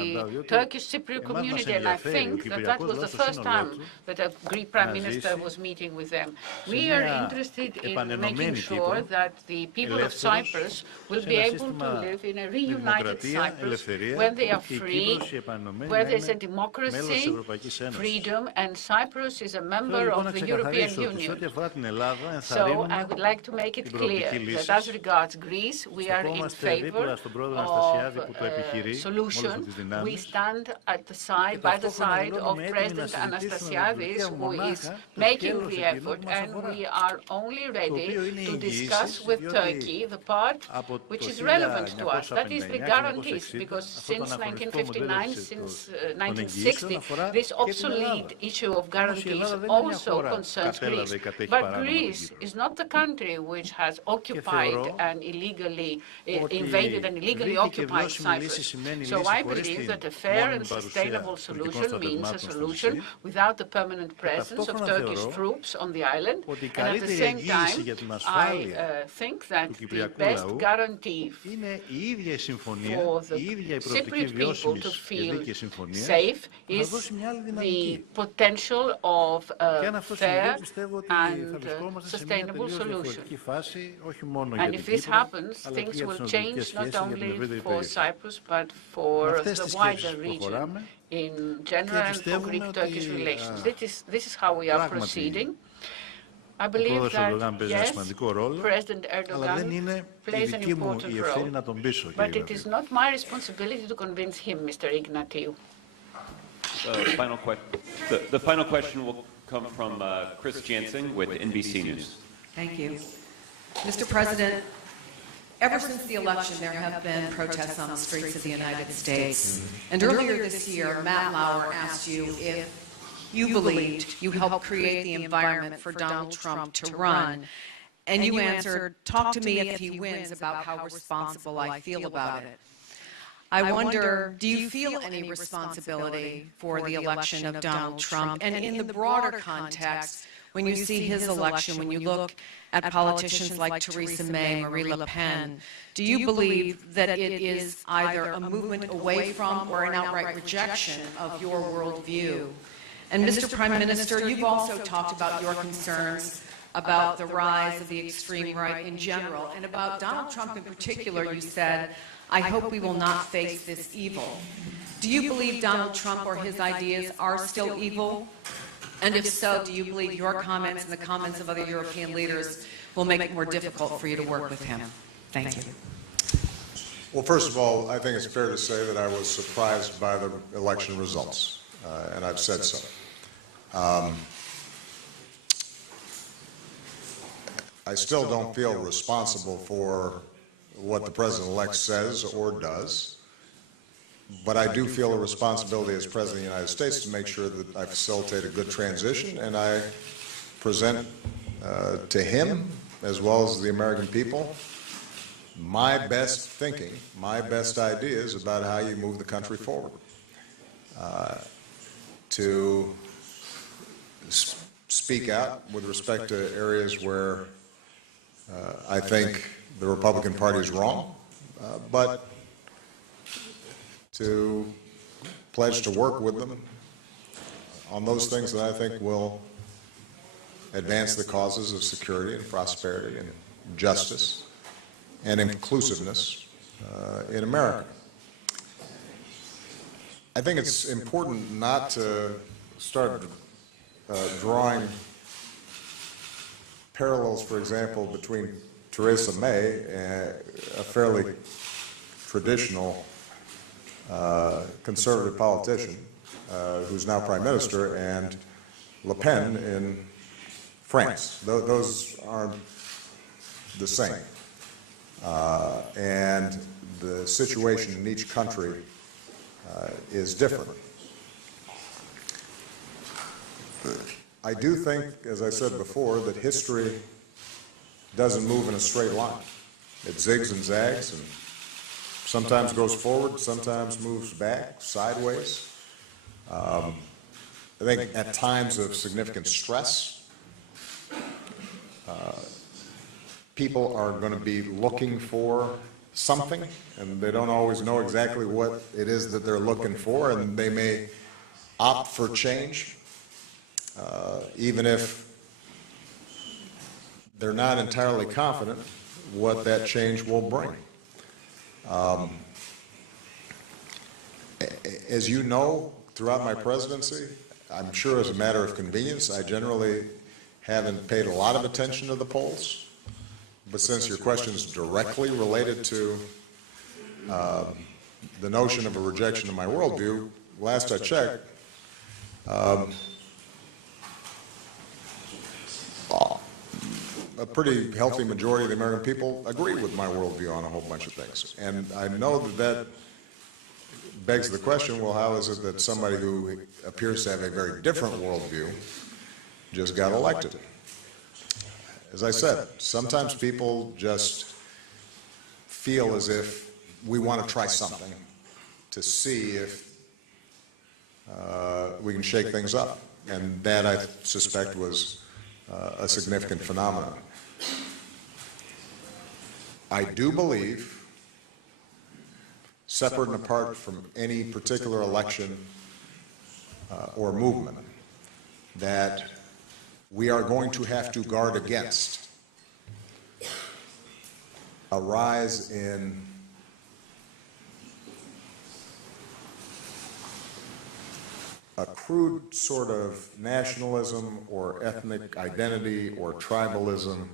Turkish Cypriot community, and I think that that was the first time that a Greek Prime Minister was meeting with them. We are interested in making sure that the people of Cyprus will be able to live in a reunited Cyprus when they are free, where there is a democracy, freedom, and Cyprus is a member of the European Union. So I would like to make it clear that as regards Greece, we are in favor of a solution. We stand at the side, by the side of President Anastasiadis, who is making the effort, and we are only ready to discuss with Turkey the part which is relevant to us. That is the guarantees, because since 1959, since 1960, this obsolete issue of guarantees also concerns Greece. But Greece is not the country which has occupied and illegally invaded and illegally occupied Cyprus. So I believe that a fair and sustainable solution means a solution without the permanent presence of Turkish troops on the island. And at the same time, I think that the best guarantee for the Cypriot people to feel safe is the potential of a fair and sustainable solution. And if this happens, things will change not only for Cyprus, but for the wider region in general and for Greek-Turkish relations. This is how we are proceeding. I believe that, yes, President Erdogan plays an important role, but it is not my responsibility to convince him, Mr. Ignatiou. The final question will come from Chris Jansen with NBC News. Thank you. Mr. President, ever since the election, there have been protests on the streets of the United States. And earlier this year, Matt Lauer asked you if you believed you helped create the environment for Donald Trump to run. And you answered, talk to me if he wins about how responsible I feel about it. I wonder, do you feel any responsibility for the election of Donald Trump? And in the broader context, when you see his election, when you look at politicians like Theresa May, Marie Le Pen, do you believe that it is either a movement away from or an outright rejection of your worldview? And Mr. Prime Minister, you've also talked about your concerns about the rise of the extreme right in general, and about Donald Trump in particular. You said, I hope we will not face this evil. Do you believe Donald Trump or his ideas are still evil? And if so, do you believe your comments and the comments of other European leaders will make it more difficult for you to work with him? Thank you. Well, first of all, I think it's fair to say that I was surprised by the election results, and I've said so. I still don't feel responsible for what the President-elect says or does, but I do feel a responsibility as President of the United States to make sure that I facilitate a good transition, and I present to him, as well as the American people, my best thinking, my best ideas about how you move the country forward. To speak out with respect to areas where I think the Republican Party is wrong, but to pledge to work with them on those things that I think will advance the causes of security and prosperity and justice and inclusiveness in America. I think it's important not to start drawing parallels, for example, between Theresa May, a fairly traditional conservative politician who's now Prime Minister, and Le Pen in France. Those aren't the same. And the situation in each country is different. I do think, as I said before, that history doesn't move in a straight line. It zigs and zags, and sometimes goes forward, sometimes moves back, sideways. I think at times of significant stress, people are going to be looking for something, and they don't always know exactly what it is that they're looking for, and they may opt for change, even if they're not entirely confident what that change will bring. As you know, throughout my presidency, I'm sure as a matter of convenience, I generally haven't paid a lot of attention to the polls. But since your question is directly related to the notion of a rejection of my worldview, last I checked, a pretty healthy majority of the American people agree with my worldview on a whole bunch of things. And I know that that begs the question, well, how is it that somebody who appears to have a very different worldview just got elected? As I said, sometimes people just feel as if we want to try something to see if we can shake things up. And that, I suspect, was a significant phenomenon. I do believe, separate and apart from any particular election or movement, that we are going to have to guard against a rise in a crude sort of nationalism or ethnic identity or tribalism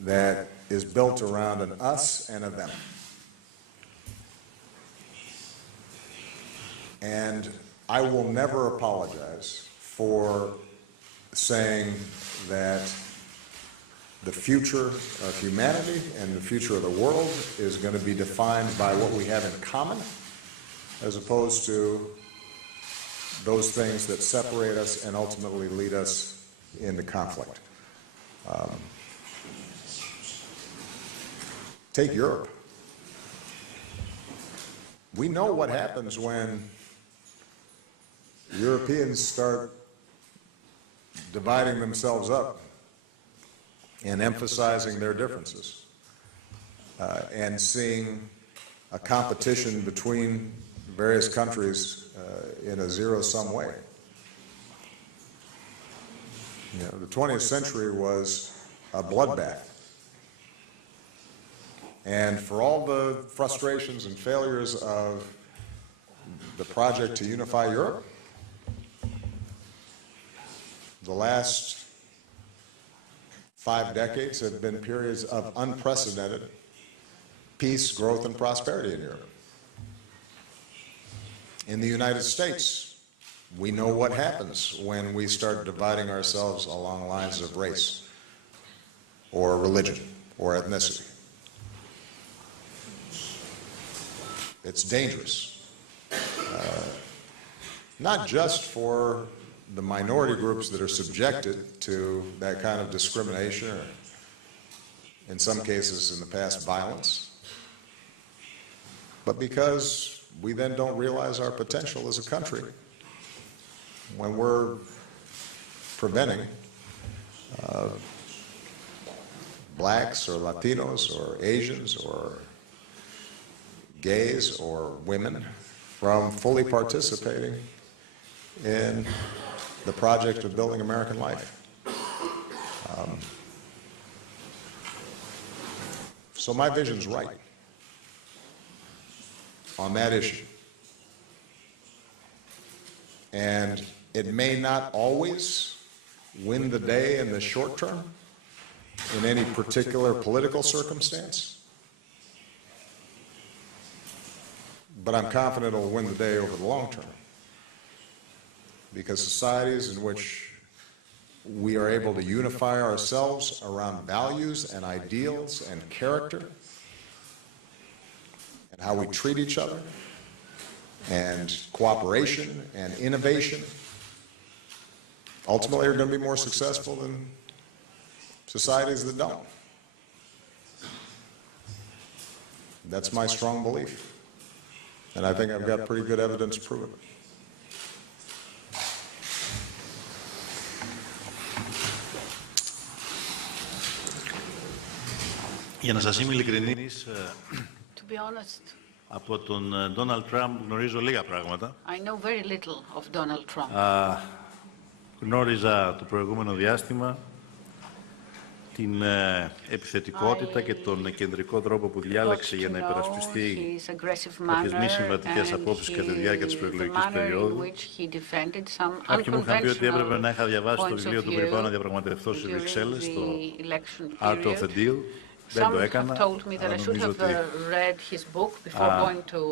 that is built around an us and a them. And I will never apologize for saying that the future of humanity and the future of the world is going to be defined by what we have in common, as opposed to those things that separate us and ultimately lead us into conflict. Take Europe. We know what happens when Europeans start dividing themselves up and emphasizing their differences and seeing a competition between various countries in a zero-sum way. You know, the 20th century was a bloodbath. And for all the frustrations and failures of the project to unify Europe, the last 5 decades have been periods of unprecedented peace, growth, and prosperity in Europe. In the United States, we know what happens when we start dividing ourselves along lines of race or religion or ethnicity. It's dangerous, not just for the minority groups that are subjected to that kind of discrimination or, in some cases in the past, violence, but because we then don't realize our potential as a country when we're preventing blacks or Latinos or Asians or gays or women from fully participating in the project of building American life. So my vision's right on that issue. And it may not always win the day in the short term in any particular political circumstance, but I'm confident it'll win the day over the long term. Because societies in which we are able to unify ourselves around values and ideals and character and how we treat each other and cooperation and innovation ultimately are going to be more successful than societies that don't. That's my strong belief. And I think I've got pretty good evidence to prove it. Για να σας είμαι ειλικρινής, To be honest, από τον Donald Trump γνωρίζω λίγα πράγματα. I know very little of Donald Trump. Γνώριζα το προηγούμενο διάστημα την επιθετικότητα και τον κεντρικό τρόπο που διάλεξε για να υπερασπιστεί κάποιες μη συμβατικές απόψεις κατά τη διάρκεια της προεκλογικής περίοδου. Κάποιοι μου είχαν πει ότι έπρεπε να είχα διαβάσει το βιβλίο του πριν πάω να διαπραγματευτώ στις Βρυξέλλες, το Art of the Deal. Δεν το έκανα, αλλά νομίζω ότι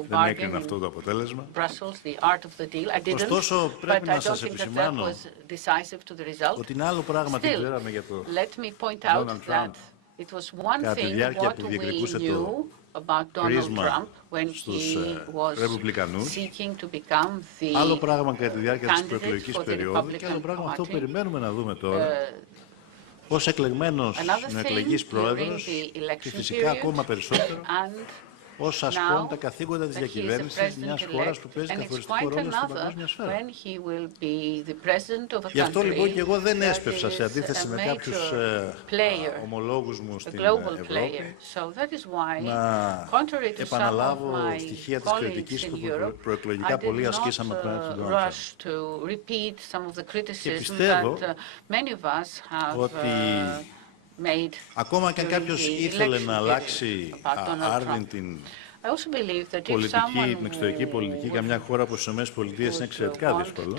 δεν έκρινα αυτό το αποτέλεσμα. Ωστόσο, πρέπει να σας επισημάνω ότι είναι άλλο πράγμα τι ξέραμε για το Donald Trump κατά τη διάρκεια που διεκδικούσε το κρίσμα στους Ρεπουμπλικανούς, άλλο πράγμα κατά τη διάρκεια της προεκλογικής περίοδου και άλλο πράγμα αυτό που περιμένουμε να δούμε τώρα, ως εκλεγμένος νεοεκλεγής πρόεδρος και φυσικά ακόμα περισσότερο ως ασκών τα καθήκοντα της διακυβέρνησης μιας χώρας που παίζει καθοριστικό ρόλο στην παγκόσμια σφαίρα. Γι' αυτό λοιπόν και εγώ δεν έσπευσα σε αντίθεση με κάποιους ομολόγους μου στην Ευρώπη να επαναλάβω στοιχεία της κριτικής που προεκλογικά πολλοί ασκήσαμε απέναντι στον Donald Trump. Και πιστεύω ότι ακόμα και αν κάποιος ήθελε να αλλάξει άρδιν την πολιτική, την εξωτερική πολιτική, καμιά χώρα όπως οι ΗΠΑ είναι εξαιρετικά δύσκολο.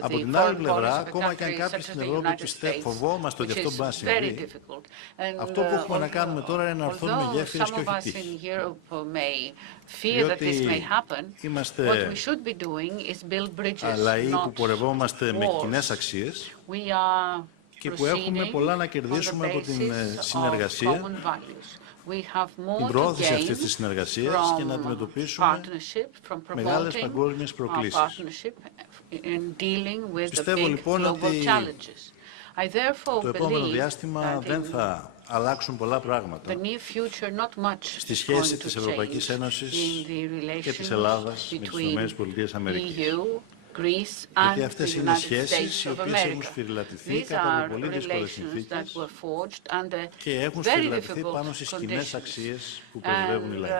Από την άλλη πλευρά, ακόμα και αν κάποιοι στην Ευρώπη φοβόμαστε ότι αυτό μπορεί να συμβεί, αυτό που έχουμε να κάνουμε τώρα είναι να ορθώνουμε γέφυρες και όχι τύχη. Διότι είμαστε λαοί που πορευόμαστε με κοινές αξίες και που έχουμε πολλά να κερδίσουμε από την συνεργασία, την προώθηση αυτής της συνεργασίας και να αντιμετωπίσουμε μεγάλες παγκόσμιες προκλήσεις. Πιστεύω λοιπόν ότι το επόμενο διάστημα δεν θα αλλάξουν πολλά πράγματα στη σχέση της Ευρωπαϊκής Ένωσης και της Ελλάδας με τις ΗΠΑ. Γιατί αυτές είναι σχέσεις οι οποίες έχουν σφυριλατηθεί κάτω από πολύ δύσκολες συνθήκες και έχουν σφυριλατηθεί πάνω στις κοινές αξίες που πρεσβεύουν οι λαοί.